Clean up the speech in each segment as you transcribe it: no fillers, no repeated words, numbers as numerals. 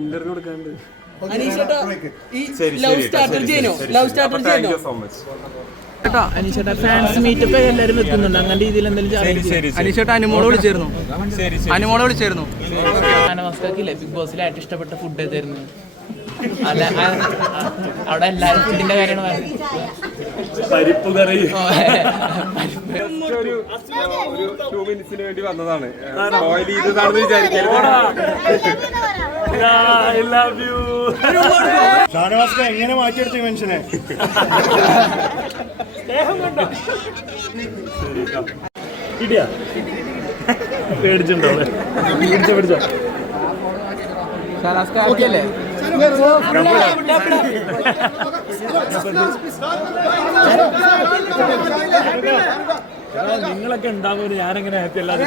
Interview കൊടുക്കാണ്ട് അനീഷേട്ടാ fans meetup എല്ലാവരും വെക്കുന്നുണ്ട്. അങ്ങനെ രീതിയിൽ എന്തെങ്കിലും അനീഷേട്ടാ അനുമോളെ വിളിച്ചായിരുന്നു ഷാനവാസ്കാക്കില്ലേ ബിഗ് ബോസിലായിട്ട് ഇഷ്ടപ്പെട്ട ഫുഡ് ഏതായിരുന്നു? അല്ല അവിടെ എല്ലാവരും ഫുഡിന്റെ കാര്യമാണ് പരിപ്പ് കറി ഒരു 2 മിനിറ്റ്സിന് വേണ്ടി വന്നതാണ്. സ്പോയിൽ ചെയ്തതാണെന്ന് ഷാനവാസ്ക എങ്ങനെ മാറ്റിയെടുത്തു ഈ മനുഷ്യനെ? പേടിച്ചിട്ടുണ്ടോ? പിടിച്ചോ ഷാനവാസ്കാക്കിയല്ലേ? നിങ്ങളൊക്കെ ഉണ്ടാകുമ്പോൾ ഞാനെങ്ങനെ ഹാപ്പി അല്ലാതെ.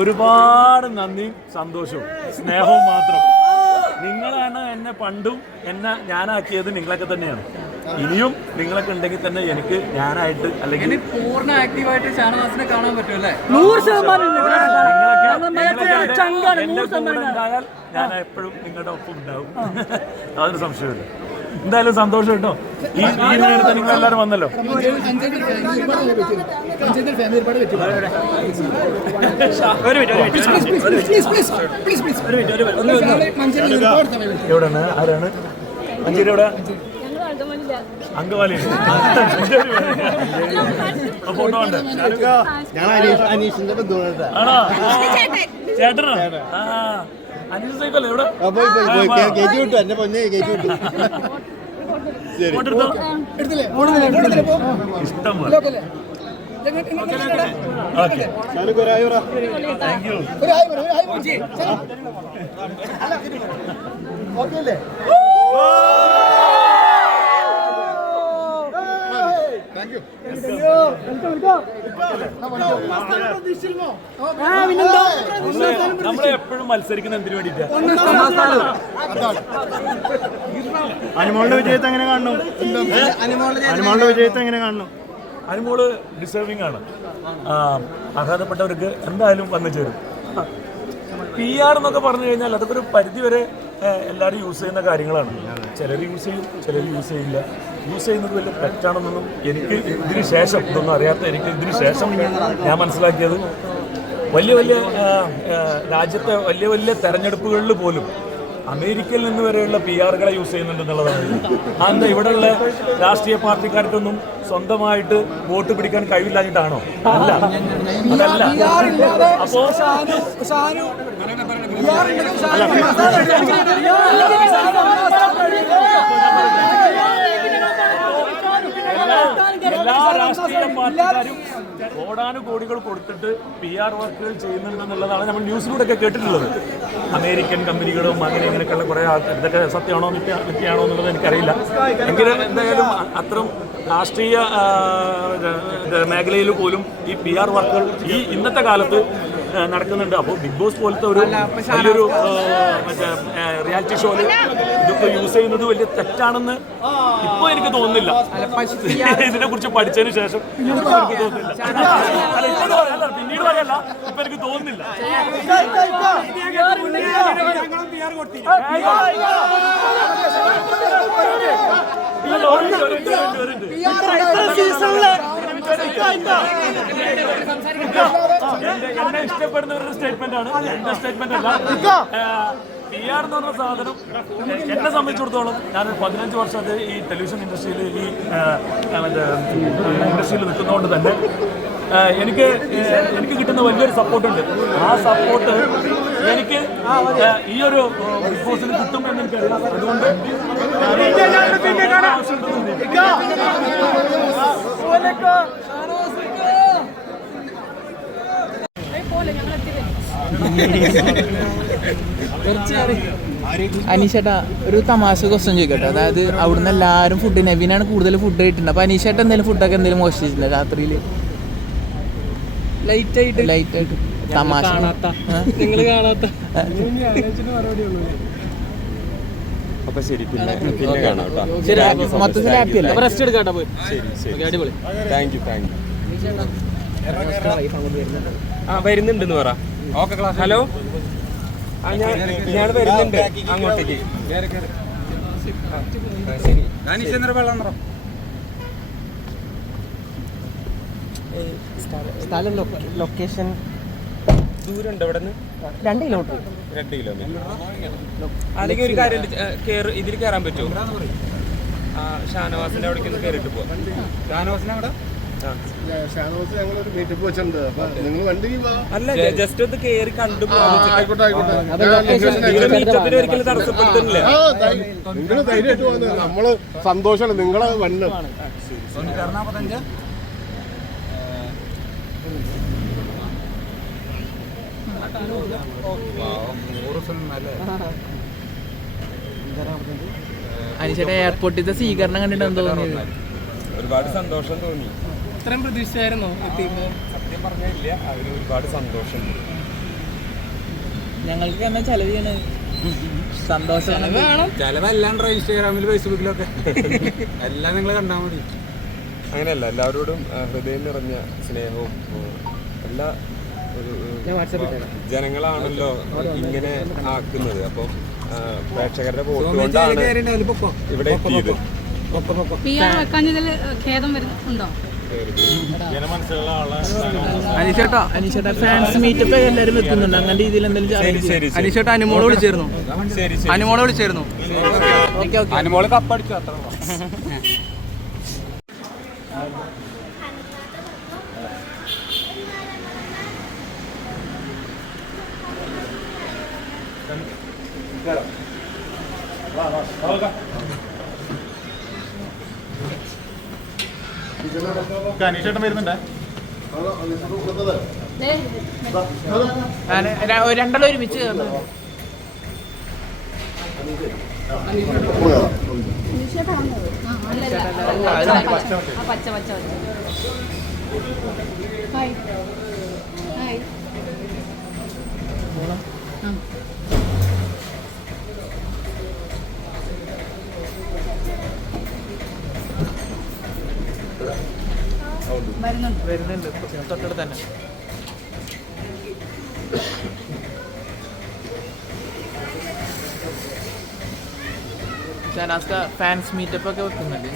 ഒരുപാട് നന്ദിയും സന്തോഷവും സ്നേഹവും മാത്രം. നിങ്ങളാണ് എന്നെ പണ്ടും ഞാനാക്കിയത് നിങ്ങളൊക്കെ തന്നെയാണ്. ഇനിയും നിങ്ങളൊക്കെ ഉണ്ടെങ്കിൽ തന്നെ എനിക്ക് ഞാനായിട്ട് അല്ലെങ്കിൽ പൂർണ്ണ ആക്റ്റീവായിട്ട് ഷാനവാസിനെ കാണാൻ പറ്റുമല്ലേ? എന്റെ കൂടെ ഉണ്ടായാൽ ഞാൻ എപ്പോഴും നിങ്ങളുടെ ഒപ്പം ഉണ്ടാവും. അതൊരു സംശയമില്ല. എന്തായാലും സന്തോഷം കേട്ടോ. ഈ നേരത്തെ നിങ്ങൾ എല്ലാവരും വന്നല്ലോ. എവിടെയാണ്? ആരാണ്? മഞ്ചേരി എവിടെ? അങ്കമാലി. ഫോട്ടോ ഉണ്ട്. ആണോ? ചേട്ടനാ? അനീഷ് സൈക്കല്ലേ എവിടെ? ഇഷ്ടം പോലെ. Thank you. നമ്മളെ എപ്പോഴും മത്സരിക്കുന്ന എന്തിനു വേണ്ടിട്ടാ? അനുമോളുടെ വിജയത്തെ എങ്ങനെ കാണുന്നു? അനുമോളുടെ വിജയത്തെ എങ്ങനെ കാണുന്നു? അനുമോള് ഡിസേർവിംഗ് ആണ്. അർഹതപ്പെട്ടവർക്ക് എന്തായാലും വന്നു ചേരും. PR എന്നൊക്കെ പറഞ്ഞു കഴിഞ്ഞാൽ അതൊക്കെ ഒരു പരിധിവരെ എല്ലാവരും യൂസ് ചെയ്യുന്ന കാര്യങ്ങളാണ്. ചിലർ യൂസ് ചെയ്യും, ചിലർ യൂസ് ചെയ്യില്ല. യൂസ് ചെയ്യുന്നത് വലിയ തെറ്റാണെന്നൊന്നും എനിക്ക് ഇതിന് ശേഷം, ഇതൊന്നും അറിയാത്ത എനിക്ക് ഇതിന് ശേഷം ഞാൻ മനസ്സിലാക്കിയത്, വലിയ വലിയ രാജ്യത്തെ വലിയ വലിയ തെരഞ്ഞെടുപ്പുകളിൽ പോലും അമേരിക്കയിൽ നിന്ന് വരെയുള്ള PR-കളെ യൂസ് ചെയ്യുന്നുണ്ടെന്നുള്ളതാണ്. അതെന്താ ഇവിടെയുള്ള രാഷ്ട്രീയ പാർട്ടിക്കാർക്കൊന്നും സ്വന്തമായിട്ട് വോട്ട് പിടിക്കാൻ കഴിവില്ലാഞ്ഞിട്ടാണോ? അല്ല, അതല്ല. അപ്പോ എല്ലാ രാഷ്ട്രീയ പാർട്ടിക്കാരും കോടാനുകോടികൾ കൊടുത്തിട്ട് PR വർക്കുകൾ ചെയ്യുന്നുണ്ടെന്നുള്ളതാണ് നമ്മൾ ന്യൂസിലൂടെ ഒക്കെ കേട്ടിട്ടുള്ളത്. അമേരിക്കൻ കമ്പനികളും അങ്ങനെ ഇങ്ങനെയൊക്കെയുള്ള കുറേ ആൾക്കാർ. ഇതൊക്കെ സത്യമാണോ മിഥ്യയാണോ എന്നുള്ളത് എനിക്കറിയില്ല. എങ്കിലും എന്തായാലും അത്തരം രാഷ്ട്രീയ മേഖലയിൽ പോലും ഈ PR വർക്കുകൾ ഈ ഇന്നത്തെ കാലത്ത് നടക്കുന്നുണ്ട്. അപ്പോൾ ബിഗ് ബോസ് പോലത്തെ ഒരു വലിയൊരു മറ്റേ റിയാലിറ്റി ഷോയിൽ ഇതൊക്കെ യൂസ് ചെയ്യുന്നത് വലിയ തെറ്റാണെന്ന് ഇപ്പോൾ എനിക്ക് തോന്നുന്നില്ല. ഇതിനെ കുറിച്ച് പഠിച്ചതിന് ശേഷം എനിക്ക് തോന്നുന്നില്ല. അല്ല, പിന്നീട് പറയല്ല, ഇപ്പൊ എനിക്ക് തോന്നുന്നില്ല. എന്നെ ഇഷ്ടപ്പെടുന്നവരുടെ സ്റ്റേറ്റ്മെന്റ് ആണ്, എന്റെ സ്റ്റേറ്റ്മെന്റ് അല്ല. PR എന്ന് പറഞ്ഞ സാധനം എന്നെ സംബന്ധിച്ചിടത്തോളം ഞാൻ 15 വർഷത്തെ ഈ ടെലിവിഷൻ ഇൻഡസ്ട്രിയിൽ ഈ ഇൻഡസ്ട്രിയിൽ നിൽക്കുന്നതുകൊണ്ട് തന്നെ എനിക്ക് കിട്ടുന്ന വലിയൊരു സപ്പോർട്ടുണ്ട്. ആ സപ്പോർട്ട് എനിക്ക് ഈ ഒരു ബിഗ് ബോസിൽ കിട്ടും എന്ന് എനിക്കറിയാം. അതുകൊണ്ട് അനീഷേട്ടാ ഒരു തമാശ ക്വസ്റ്റ്യൻ ചോദിക്കട്ടെ. അതായത് അവിടുന്ന് എല്ലാവരും ഫുഡ്, നെവിനാണ് കൂടുതൽ ഫുഡ് കഴിച്ചിട്ടുണ്ട്. അപ്പൊ അനീഷേട്ട എന്തെങ്കിലും ഫുഡൊക്കെ എന്തെങ്കിലും മോശിച്ചിട്ടുണ്ട് രാത്രിയിൽ? ലൈറ്റ് ആയിട്ട് തമാശ നിങ്ങൾ കാണാത്ത. അപ്പൊ ശരി, പിന്നെ കാണാം കേട്ടോ. മൊത്തത്തിൽ ഹാപ്പി അല്ലേ? റെസ്റ്റ് എടുക്കാട്ടോ പോയി. ശരി, അടിപൊളി. Thank you. വരുന്നുണ്ടെന്ന് പറ. ഹലോ. ഞാൻ വരുന്നുണ്ട് അങ്ങോട്ടേക്ക്. ശരി, വെള്ളം നിറം. സ്ഥലം ലൊക്കേഷൻ ദൂരമുണ്ട് ഇവിടെ നിന്ന് 2 കിലോമീറ്റർ. 2 കിലോമീറ്റർ. അല്ലെങ്കിൽ ഒരു കാര്യം ഇതിൽ കയറാൻ പറ്റുമോ? ഷാനവാസിന്റെ അവിടേക്ക് ഒന്ന് കയറിയിട്ട് പോവാം. ഷാനവാസിന്റെ അവിടെ അല്ല, ജസ്റ്റ് ഒന്ന് കയറി കണ്ടു പോകാം. ഒരിക്കലും തടസ്സപ്പെടുത്തുന്നില്ല. നിങ്ങള് ധൈര്യമായിട്ട് പോകുന്നത് നമ്മള് സന്തോഷമാണ് നിങ്ങളെ വണ്ണം. അനീഷേട്ടാ എയർപോർട്ടിലത്തെ സ്വീകരണം കണ്ടിട്ട് എന്തോ തോന്നിയത്? ഒരുപാട് സന്തോഷം തോന്നി. ഇത്രയും പ്രതീക്ഷിച്ചായിരുന്നോ എത്തിയപ്പോ? സത്യം പറഞ്ഞില്ല, അതിന് ഒരുപാട് സന്തോഷം. ഞങ്ങൾക്ക് തന്നെ ചെലവ് ചെയ്യണത് സന്തോഷം ചിലവല്ലാണ്ട് ഇൻസ്റ്റാഗ്രാമിൽ ഫേസ്ബുക്കിലൊക്കെ എല്ലാം നിങ്ങൾ കണ്ടാൽ മതി. അങ്ങനെയല്ല, എല്ലാവരോടും ഹൃദയം നിറഞ്ഞ സ്നേഹവും എല്ലാ ജനങ്ങളാണല്ലോ ഇങ്ങനെ ആക്കുന്നത്. അപ്പം പ്രേക്ഷകരുടെ വോട്ട് കൊണ്ടാണ് ഇവിടെ എത്തിയത്. അനീഷേട്ടാ ഫാൻസ് മീറ്റപ്പ് എല്ലാവരും വെക്കുന്നുണ്ട്. അങ്ങനെ രീതിയിൽ എന്തെങ്കിലും അനീഷേട്ടാ അനുമോള് വിളിച്ചായിരുന്നു. അനുമോള് കപ്പടിച്ചു, അത്ര. അനീഷേട്ടൻ വരുന്നുണ്ടേ? രണ്ടെണ്ണം ഒരുമിച്ച് പച്ച പച്ച ഹായ് ഹായ് വരുന്നുണ്ട് തൊട്ടടുത്ത് തന്നെ. ഷാനാസ്ക ഫാൻസ് മീറ്റപ്പ് ഒക്കെ വെക്കുന്നുണ്ട്.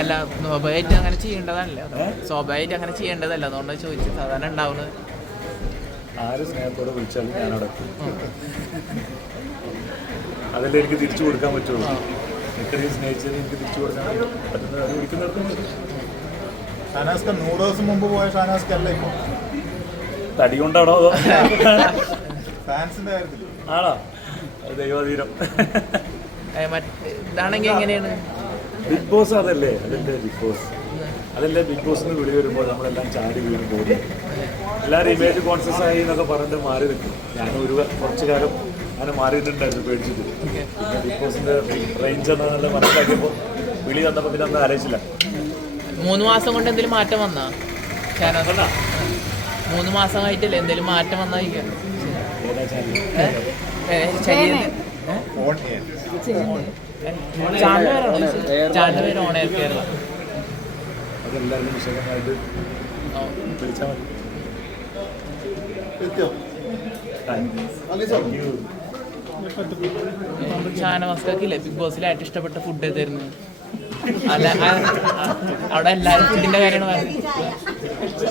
അല്ല, സ്വാഭാവികമായിട്ട് അങ്ങനെ ചെയ്യേണ്ടതല്ല. സ്വാഭാവികമായിട്ട് അങ്ങനെ ചെയ്യേണ്ടതല്ല, അതുകൊണ്ട് ചോദിച്ചു. സാധാരണ ഉണ്ടാവുന്നത് ആര് സ്നേഹത്തോടെ വിളിച്ചാലും ഞാനവിടെ അതല്ലേ എനിക്ക് തിരിച്ചു കൊടുക്കാൻ പറ്റുള്ളൂ. ഇത്രയും സ്നേഹിച്ചത് എനിക്ക് തിരിച്ചു കൊടുക്കാൻ പറ്റുന്നത് അത് വിളിക്കുന്നിടത്തും. ഷാനാസ്ക 100 ദിവസം മുമ്പ് പോയ ഷാനാസ്ക അല്ല ഇപ്പോൾ. തടി കൊണ്ടാണോ അതോ ഫാൻസിന്റെ കാര്യത്തിൽ ആണോ? ദൈവതീരം. ഇതാണെങ്കിൽ എങ്ങനെയാണ് ബിഗ് ബോസ്? അതല്ലേ ബിഗ് ബോസ്. അതല്ലേ ബിഗ് ബോസിന് വിളി വരുമ്പോൾ നമ്മളെല്ലാം ചാടി വീണ് പോകും. എല്ലാവരും ഇമേജ് കോൺഷ്യസ് ആയി എന്നൊക്കെ പറഞ്ഞിട്ട് മാറി നിൽക്കും. ഞാൻ കുറച്ച് കാലം അങ്ങനെ മാറിയിട്ടുണ്ടായിരുന്നു പേടിച്ചിട്ട്. പിന്നെ ബിഗ് ബോസിന്റെ റേഞ്ച് എന്നാണ് മനസ്സിലാക്കിയപ്പോൾ വിളി തന്നപ്പോൾ പിന്നെ ഒന്നും ആലോചിച്ചില്ല. 3 മാസം കൊണ്ട് എന്തെങ്കിലും മാറ്റം വന്നാ? 3 മാസമായിട്ടില്ല, എന്തെങ്കിലും മാറ്റം വന്നായിരിക്കാം. ഏതാ ചാനൽ? ചാനൽ പേര് ഓൺ എയർ കേരള. അതെല്ലാവരും വിശദമായിട്ട് വിളിച്ചാൽ മതി. ഷാനവാസ്കാക്കില്ലേ ബിഗ് ബോസിൽ ഏറ്റവും ഇഷ്ടപ്പെട്ട ഫുഡ് ഏതായിരുന്നു? അല്ല, അവിടെ എല്ലാവരും ഫുഡിന്റെ കാര്യമാണ് പറയുന്നത്.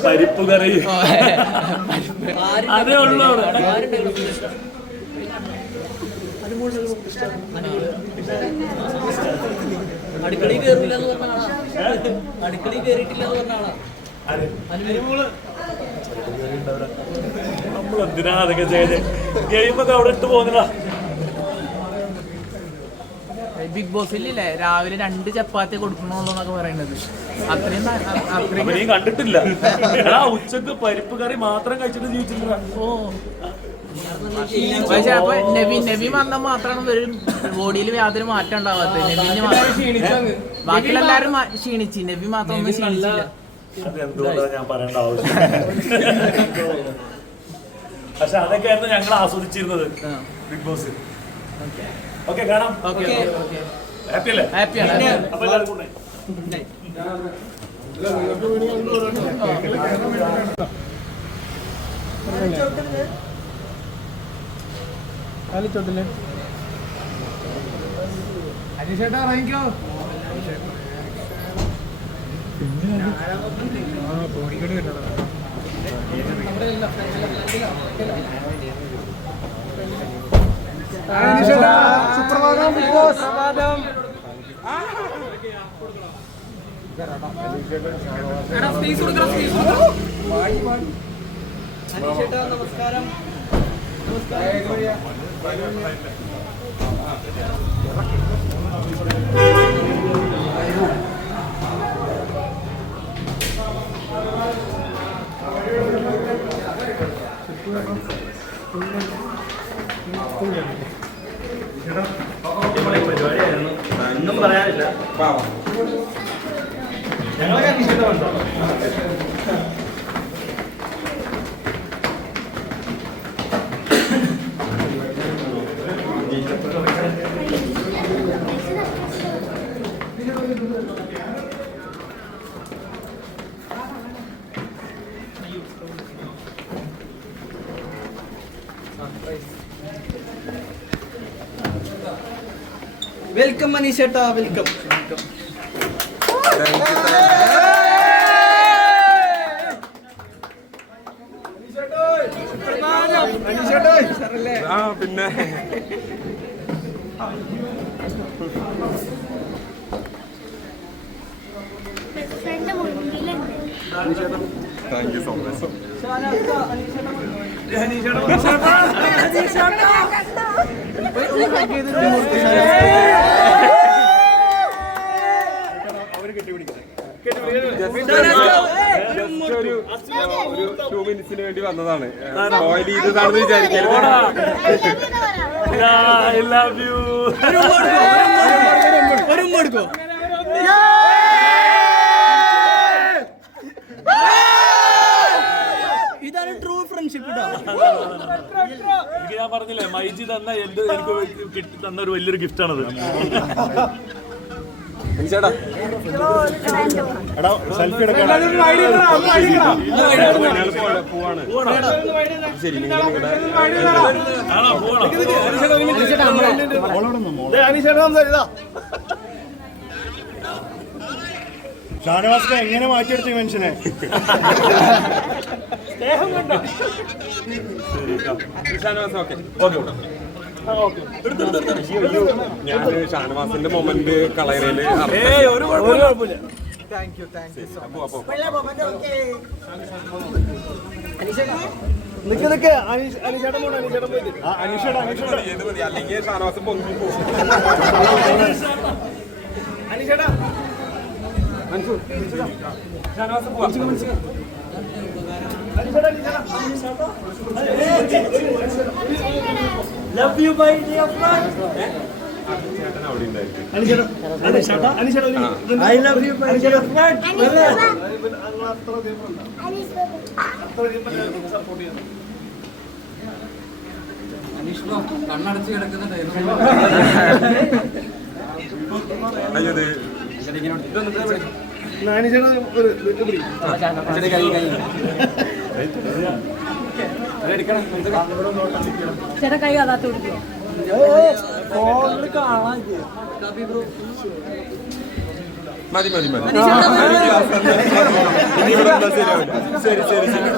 പരിപ്പ് കറി അതേ ഉള്ളൂ. അടുക്കളയിൽ കയറില്ല എന്ന് പറഞ്ഞ ആളാ. അടുക്കളയിൽ കയറിയിട്ടില്ല എന്ന് പറഞ്ഞ ആളാ. നമ്മളെന്തിനാ അതൊക്കെ ചെയ്ത് ഗെയിമൊക്കെ അവിടെ ഇട്ട് പോകുന്നതാ. ബിഗ് ബോസിലില്ലേ രാവിലെ 2 ചപ്പാത്തി കൊടുക്കണോന്നൊക്കെ പറയുന്നത് അത്രയും നീ കണ്ടിട്ടില്ല. ഉച്ചക്ക് പരിപ്പ് കറി മാത്രം കഴിച്ചിട്ട് ജീവിച്ചില്ല. പക്ഷെ അപ്പൊ നബി വന്ന മാത്രമാണ് ഒരു ബോഡിയിൽ യാതൊരു മാറ്റം ഉണ്ടാവാത്തത്. നബിന് ബാക്കിയെല്ലാരും ക്ഷീണിച്ച്, നബി മാത്രം ഒന്നും ക്ഷീണിച്ചില്ല. അതെന്തുകൊണ്ടാണ് ഞാൻ പറയേണ്ട ആവശ്യം? പക്ഷെ അതൊക്കെയായിരുന്നു ഞങ്ങൾ ആസ്വദിച്ചിരുന്നത് ബിഗ് ബോസ്. ഓക്കെ, കാണാം. ഹാപ്പി അല്ലേ? ഹാപ്പിയാണ്. അപ്പൊ എല്ലാവർക്കും നമസ്കാരം. ഒന്നും പറയാനില്ല. ഞങ്ങളൊക്കെ അന്വേഷിച്ചിട്ടുണ്ടോ? വെൽക്കം മനീഷേട്ടാ, വെൽക്കം. പിന്നെ ഫ്രണ്ട് മുന്നിലുണ്ട്. Thank you so much. ഒരു 2 മിനിറ്റ്സിന് വേണ്ടി വന്നതാണ്. സ്പോയിൽ ചെയ്തതാണെന്ന് വിചാരിക്കരുത്. I love you. ഇതാണ് ട്രൂ ഫ്രണ്ട്ഷിപ്പ്. എനിക്ക് ഞാൻ പറഞ്ഞില്ലേ, മൈജി തന്ന എനിക്ക് കിട്ടി തന്ന ഒരു വലിയൊരു ഗിഫ്റ്റാണത്. ചേട്ടാ എടാ സെൽഫി എടുക്കാൻ പോവാണ്. ശരി, ആണോ പോകണം. ഷാനവാസിനെ എങ്ങനെ മാറ്റിയെടുത്തു മനുഷ്യനെ? ഞാൻ ഷാനവാസിന്റെ മൊമെന്റ് കളയണേല് ഒരു കുഴപ്പമില്ല. അല്ലെങ്കിൽ ഷാനവാസ് പൊങ്ങി പോകും. ഷാനവാസ് പോവാ. Love you by dear friend. ചേട്ടൻ അവിടെ ഉണ്ടായിരിക്കും. I love you by dear friend. കണ്ണടച്ച് കിടക്കുന്ന അയ്യോ ഇത് ചേട്ടാ കൈ അതാത്ത് പിടിക്കോ? മതി മതി മതി. ശരി ശരി ശരി.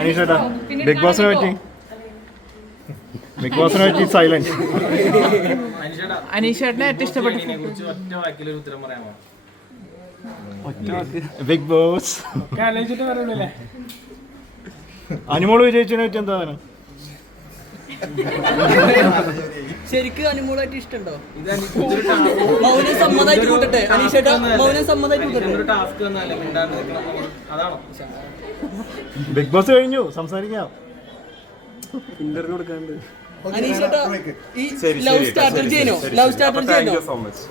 അനീഷേട്ടാ, ബിഗ് ബോസിനെ പറ്റി സൈലന്റ്. അനീഷേട്ടനെ ഏറ്റവും ഇഷ്ടപ്പെട്ട ബിഗ് ബോസ് അനുമോള് വിജയിച്ചതിനെ പറ്റി എന്താ? ശരിക്കും അനുമോളായിട്ട് ഇഷ്ടമുണ്ടോ? മൗനം സമ്മതമായിട്ട് കൂട്ടട്ടെ അനീഷേട്ടാ, മൗനം സമ്മതമായിട്ട് കൂട്ടട്ടെ. ബിഗ് ബോസ് കഴിഞ്ഞു, സംസാരിക്കാം. അനീഷേട്ടാ, ഈ ലവ് സ്റ്റാർട്ടർ ചെയ്യണോ? ലവ് സ്റ്റാർട്ടർ ചെയ്യണോ? So much.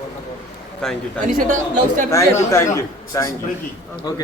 Thank you. അനീഷേട്ടാ, ലവ് സ്റ്റാർട്ടർ താങ്ക് യു ചെയ്യണോ? Thank you thank you. Okay.